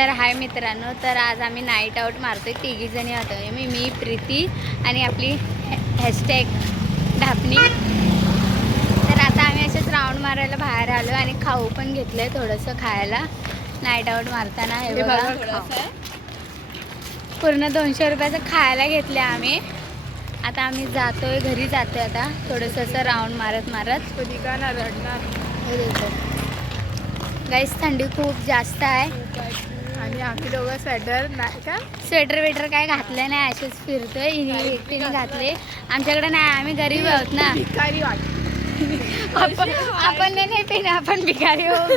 तर हाय मित्रांनो, तर आज आम्ही नाईट आऊट मारतोय, तिघी जणी होतो. मी प्रीती आणि आपली हॅशटॅग ढापणी. तर आता आम्ही असेच राऊंड मारायला बाहेर आलो आणि खाऊ पण घेतलंय थोडंसं खायला नाईट आऊट मारताना. हे बघा पूर्ण 200 रुपयाचं खायला घेतलं आम्ही. आता आम्ही जातोय, घरी जातोय आता थोडंसं असं राऊंड मारत मारत. गाईस थंडी खूप जास्त आहे आणि आम्ही दोघं स्वेटर नाही का, स्वेटर वेटर काय घातलं नाही, असेच फिरतोय. एकटीने घातले, आमच्याकडे नाही, आम्ही गरीब आहोत ना. भिकारी आपण नाही पिणे, आपण भिकारी आहोत.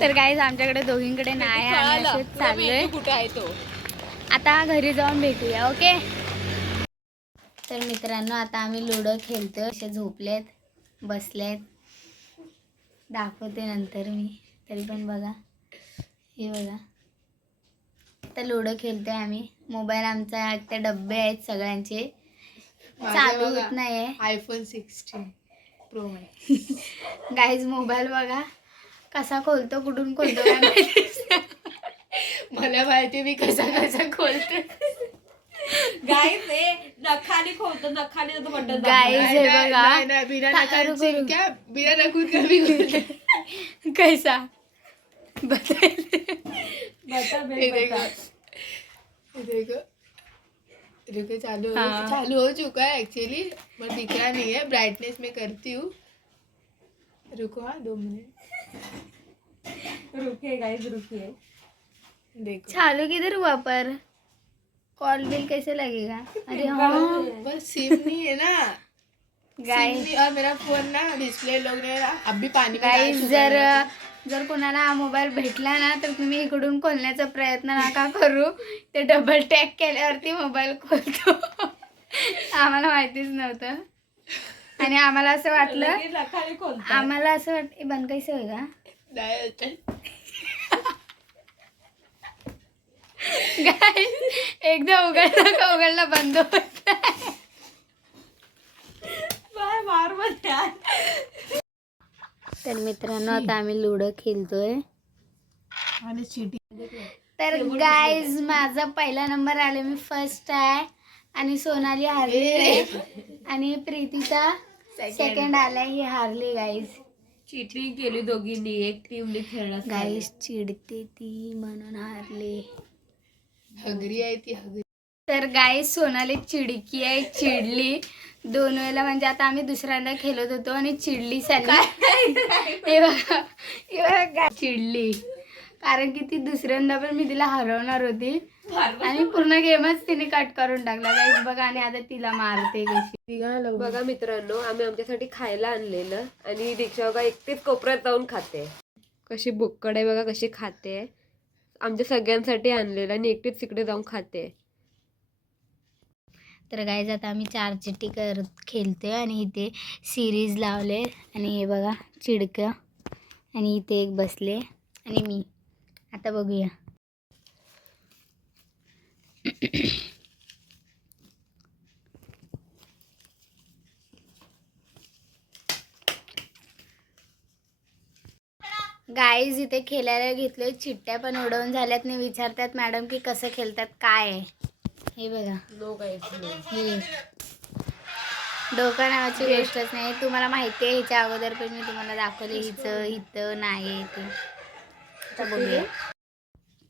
तर गाईस आमच्याकडे दोघींकडे नाही, आम्ही असेच चाललोय. कुठे आहे तो आता घरी जाऊन भेटूया. ओके. तर मित्रांनो आता आम्ही लुडो खेळतोय. असे झोपलेत, बसलेत, दाखवते नंतर मी. तरी पण बघा, हे बघा, तर लुडो खेळतोय आम्ही. मोबाईल आमचा, ते डब्बे आहेत सगळ्यांचे, चालू होत नाही. आयफोन 16 प्रो गाईज मोबाईल बघा कसा खोलतो, कुठून खोलतो काय माहिती. मला माहिती मी कसा खोलते. गाईज हे नखाने खोलतो, नखाने बटन. गाईज हे बघा बिना नखून का मी खोलते. कैसा देखो चालू हो चुका है एक्चुअली, पर दिख रहा नहीं है. ब्राइटनेस में करती हूँ. रुको, हाँ 2 मिनट रुकिए गाइस, रुकिए. देखो चालू किधर हुआ पर कॉल बिल कैसे लगेगा. अरे हाँ बस सिम नहीं है ना गाइस. और मेरा फोन ना डिस्प्ले लोग ने अभी पानी में गाईज जर कोणाला हा मोबाईल भेटला ना, तर तुम्ही इकडून खोलण्याचा प्रयत्न नका करू. ते डबल टॅग केल्यावरती मोबाईल खोलतो. आम्हाला माहितीच नव्हतं आणि आम्हाला असं वाटलं, नखाने खोलतो. आम्हाला असं वाटतं बंद कैसे होगा. गाईज एकदा उघडला बंद होत नाही. मार मत यार. तर मित्रांनो आता आम्ही लुडो खेळतोय. आणि चीटी. तर गाईज माझा पहिला नंबर आले, मी फर्स्ट आहे आणि सोनाली हारली आहे आणि प्रीतीचा सेकंड आलाय, ही हारली. गाईज चिटिंग केली दोघींनी, एक टीमने खेळला. गाईज चिडते ती म्हणून हारली. हगरी आहे ती, हगरी. तर गाईज सोनाली चिडकी आहे, चिडली 2 वेळेला. म्हणजे आता आम्ही दुसऱ्यांदा खेळत होतो आणि चिडली चालली. हे बघा चिडली, कारण की ती दुसऱ्यांदा पण मी तिला हरवणार होती आणि पूर्ण गेमच तिने कट करून टाकला. गाईज बघा, आणि आता तिला मारते कशी. बघा मित्रांनो, आम्ही आमच्यासाठी खायला आणलेलं आणि दीक्षा बघा एकटीच कोपऱ्यात जाऊन खाते. कशी बुक्कड आहे बघा, कशी खाते. आमच्या सगळ्यांसाठी आणलेलं आणि एकटीच तिकडे जाऊन खाते. तर गाईज आता आम्ही 4 चिट्टी खेळतोय आणि इथे सिरीज लावले आणि हे बघा चिडकं आणि इथे एक बसले आणि मी. आता बघूया. गाईज इथे खेळायला घेतलोय, चिट्ट्या पण उडवून झाल्यात नाही. विचारतात मॅडम की कसं खेळतात काय आहे. हे बघा, नो गाईस, हे डोका नावाची गोष्टच नाही. तुम्हाला माहिती आहे, ह्याच्या अगोदर पण मी तुम्हाला दाखवले हिचं नाही ते. आता बघूया.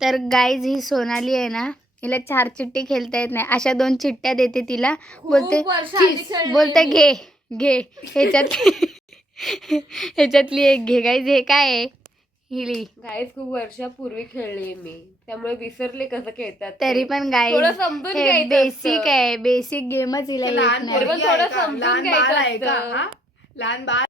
तर गाईज ही सोनाली आहे ना, हिला 4 चिट्टी खेळता येत नाही. अशा 2 चिट्ट्या देते तिला, बोलते घे ह्याच्यातली एक घे. गाईज हे काय आहे, हिली. गाईस खूप वर्षापूर्वी खेळले मी, त्यामुळे विसरले कसं खेळतात. तरी पण गाईज हे बेसिक आहे, बेसिक गेमच हिला येत नाही. थोडं समजून घ्यायचं. लहान बाळ.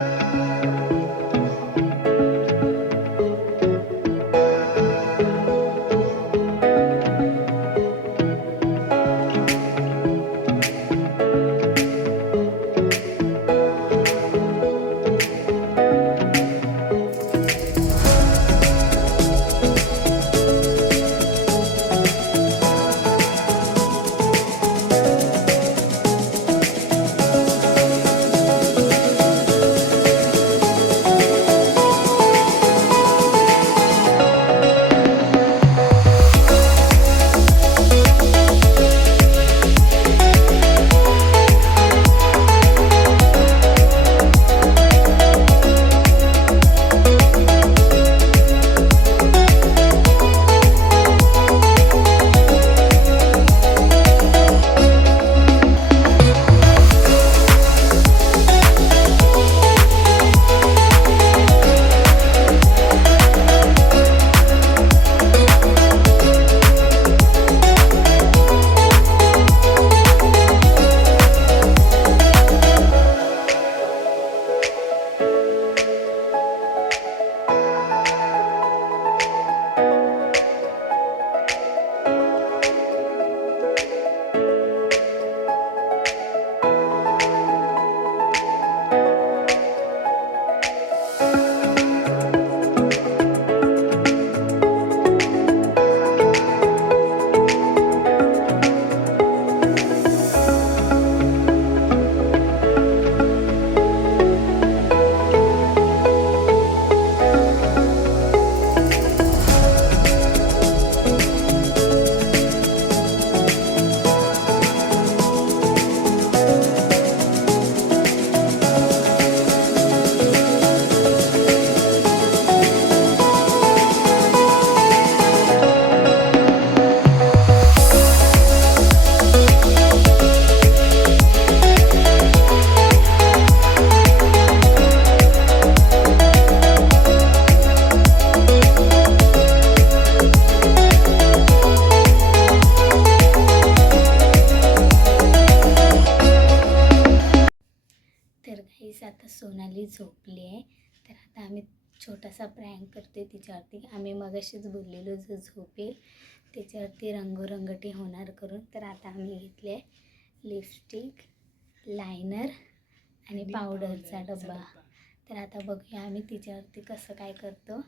झोपली आहे. तर आता आम्ही छोटासा प्रँक करते तिच्यावरती. आम्ही मगाशीच बोललेलो जो झोपेल त्याच्यावरती रंगोरंगटी होणार करून. तर आता आम्ही घेतले लिपस्टिक, लायनर आणि पावडरचा डब्बा. तर आता बघूया आम्ही तिच्यावरती कसं काय करतो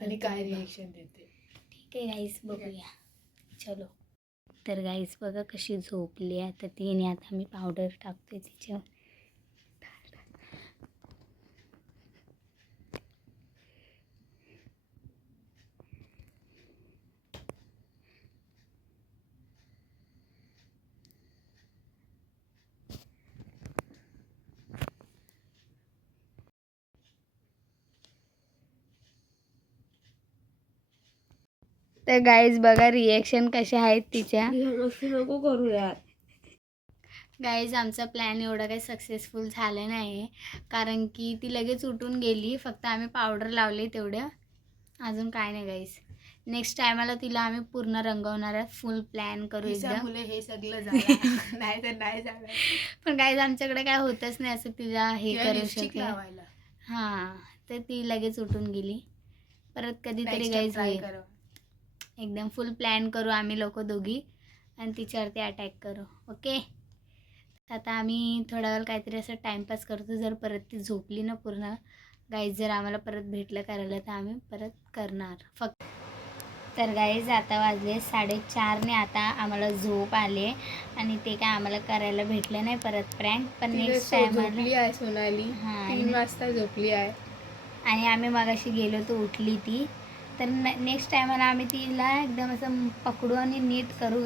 आणि काय रिएक्शन देते. ठीक आहे गाईस, बघूया. चलो. तर गाईस बघा कशी झोपली आहे. आता तिने आता मी पावडर टाकते तिच्यावर. तर गाईज बघा रिएक्शन कशा आहेत तिच्या. असं नको करू यार. गाईज आमचा प्लॅन एवढा काही सक्सेसफुल झालं नाही कारण की ती लगेच उठून गेली. फक्त आम्ही पावडर लावली तेवढं, अजून काय नाही गाईज. नेक्स्ट टायमाला तिला आम्ही पूर्ण रंगवणार आहे. फुल प्लॅन करू एकदम. मुले हे सगळं झालं नाही तर नाही झालं. पण गाईज आमच्याकडे काय होतच नाही असं तिला हे करू लिपस्टिक शकते. लावायला हां, तर ती लगेच उठून गेली. परत कधीतरी गाईज ट्राय होईल. करा. एकदम फुल प्लॅन करू आम्ही लोक दोघी आणि तिच्यावरती अटॅक करू. ओके. आता आम्ही थोडा वेळ काहीतरी असं टाईमपास करतो. जर परत ती झोपली ना पूर्ण गाईज, जर आम्हाला परत भेटलं करायला तर आम्ही परत करणार फक्त. तर गाईज आता वाजले 4:30. आता आम्हाला झोप आले आणि ते काय आम्हाला करायला भेटलं नाही परत प्रँक. पण नेक्स्ट टायमाला झोपली आहे सोनाली. हां, 3 वाजता झोपली आहे. आणि आम्ही मगाशी गेलो तर उठली ती. तर नेक्स्ट टायमाला आम्ही तिला एकदम असं पकडू आणि नीट करू.